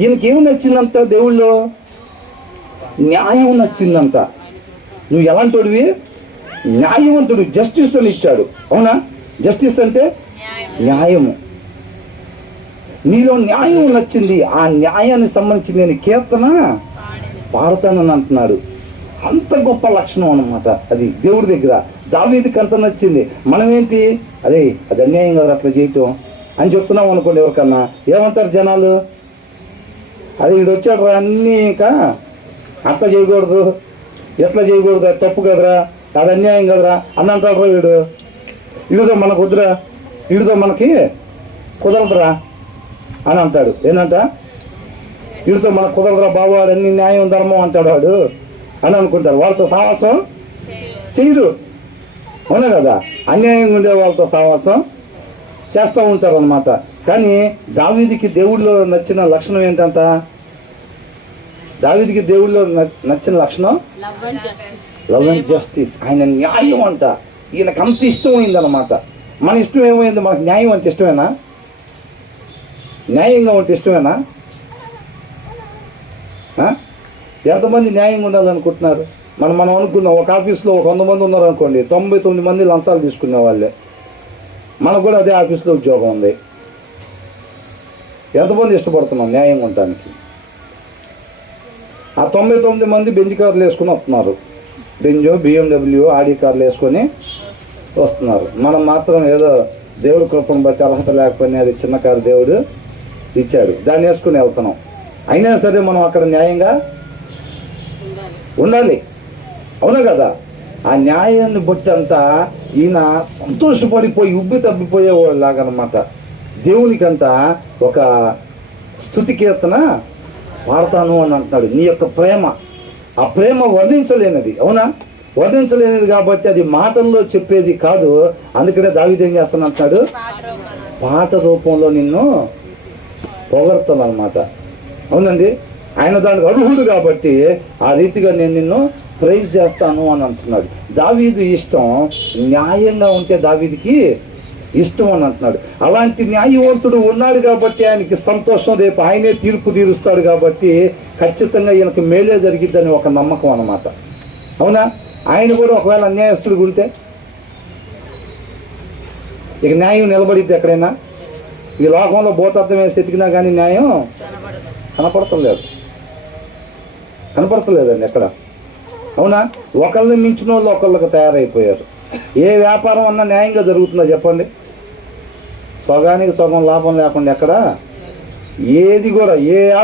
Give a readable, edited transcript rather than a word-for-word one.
ఈయనకేమి నచ్చిందంట దేవుళ్ళు? న్యాయం నచ్చిందంట. నువ్వు ఎలాంటివి? న్యాయవంతుడు, జస్టిస్ అని ఇచ్చాడు. అవునా? జస్టిస్ అంటే న్యాయము. నీలో న్యాయం నచ్చింది. ఆ న్యాయానికి సంబంధించి నేను కీర్తన పాడతానని అంటున్నాడు. అంత గొప్ప లక్షణం అన్నమాట అది దేవుడి దగ్గర. దావీదుకి అంత నచ్చింది. మనమేంటి, అదే అది అన్యాయం కదా అట్లా చేయటం అని చెప్తున్నాం అనుకోండి. ఎవరికన్నా ఏమంటారు జనాలు? అదే వీడు వచ్చాడు రా, అన్నీ ఇంకా అట్లా చేయకూడదు, ఎట్లా చేయకూడదు, అది తప్పు కదరా, అది అన్యాయం కదరా అని అంటాడు. వీడితో మనకు వద్దురా, వీడితో మనకి కుదరదురా అని అంటాడు. ఏంటంట? వీడితో మనకు కుదరదురా బాబు, అన్ని న్యాయం ధర్మం అంటాడు వాడు అని అనుకుంటారు. వాళ్ళతో సావాసం చేయరు. అవునా కదా? అన్యాయంగా ఉండే వాళ్ళతో సావాసం చేస్తూ ఉంటారు అన్నమాట. కానీ దావీదుకి దేవుళ్ళో నచ్చిన లక్షణం ఏంటంట? దావీదుకి దేవుళ్ళో నచ్చిన లక్షణం లవ్ అండ్ జస్టిస్. ఆయన న్యాయం అంట. ఈయనకు అంత ఇష్టమైందన్నమాట. మన ఇష్టం ఏమైంది? మనకు న్యాయం అంటే ఇష్టమేనా? న్యాయంగా ఉంటే ఇష్టమేనా? ఎంతమంది న్యాయంగా ఉండాలనుకుంటున్నారు? మనం అనుకున్నాం, ఒక ఆఫీస్లో 100 మంది ఉన్నారు అనుకోండి, 99 మంది లంచాలు తీసుకునే వాళ్ళే. మనకు కూడా అదే ఆఫీస్లో ఉద్యోగం ఉంది. ఎంతమంది ఇష్టపడుతున్నాం న్యాయంగా ఉండటానికి? ఆ 99 మంది బెంజ్ కార్లు వేసుకుని వస్తున్నారు. బెంజో, BMW, ఆడి కార్లు వేసుకొని వస్తున్నారు. మనం మాత్రం ఏదో దేవుడి కృపను బట్టి అర్హత లేకపోయినా అది చిన్న కారు దేవుడు ఇచ్చాడు, దాన్ని వేసుకుని వెళ్తున్నాం. అయినా సరే మనం అక్కడ న్యాయంగా ఉండాలి. అవునా కదా? ఆ న్యాయాన్ని బట్టి అంతా ఈయన సంతోషపడిపోయి ఉబ్బి తబ్బిపోయేవాళ్ళలాగనమాట. దేవునికంతా ఒక స్తుతి కీర్తన పాడతాను అని అంటున్నాడు. నీ యొక్క ప్రేమ, ఆ ప్రేమ వర్ణించలేనిది. అవునా? వర్ణించలేనిది కాబట్టి అది మాటల్లో చెప్పేది కాదు. అందుకనే దావీదు ఏం చేస్తాను అంటున్నాడు? పాట రూపంలో నిన్ను పొగడతాను అనమాట. అవునండి, ఆయన దానికి అర్హుడు కాబట్టి ఆ రీతిగా నేను నిన్ను ప్రైజ్ చేస్తాను అని అంటున్నాడు. దావీదు ఇష్టం న్యాయంగా ఉంటే దావీదుకి ఇష్టం అని అంటున్నాడు. అలాంటి న్యాయవంతుడు ఉన్నాడు కాబట్టి ఆయనకి సంతోషం. రేపు ఆయనే తీర్పు తీరుస్తాడు కాబట్టి ఖచ్చితంగా ఈయనకు మేలే జరిగిద్దని ఒక నమ్మకం అన్నమాట. అవునా? ఆయన కూడా ఒకవేళ అన్యాయస్తుడిగా ఉంటే ఇక న్యాయం నిలబడిద్ది ఎక్కడైనా? ఈ లోకంలో భూతార్థం వేసి ఎతికినా కానీ న్యాయం కనపడతలేదండి ఎక్కడ. అవునా? ఒకళ్ళని మించిన వాళ్ళు ఒకళ్ళకి తయారైపోయారు. ఏ వ్యాపారం అన్నా న్యాయంగా జరుగుతుందా చెప్పండి? సగానికి సగం లాభం లేకుండా ఎక్కడ ఏది కూడా ఏ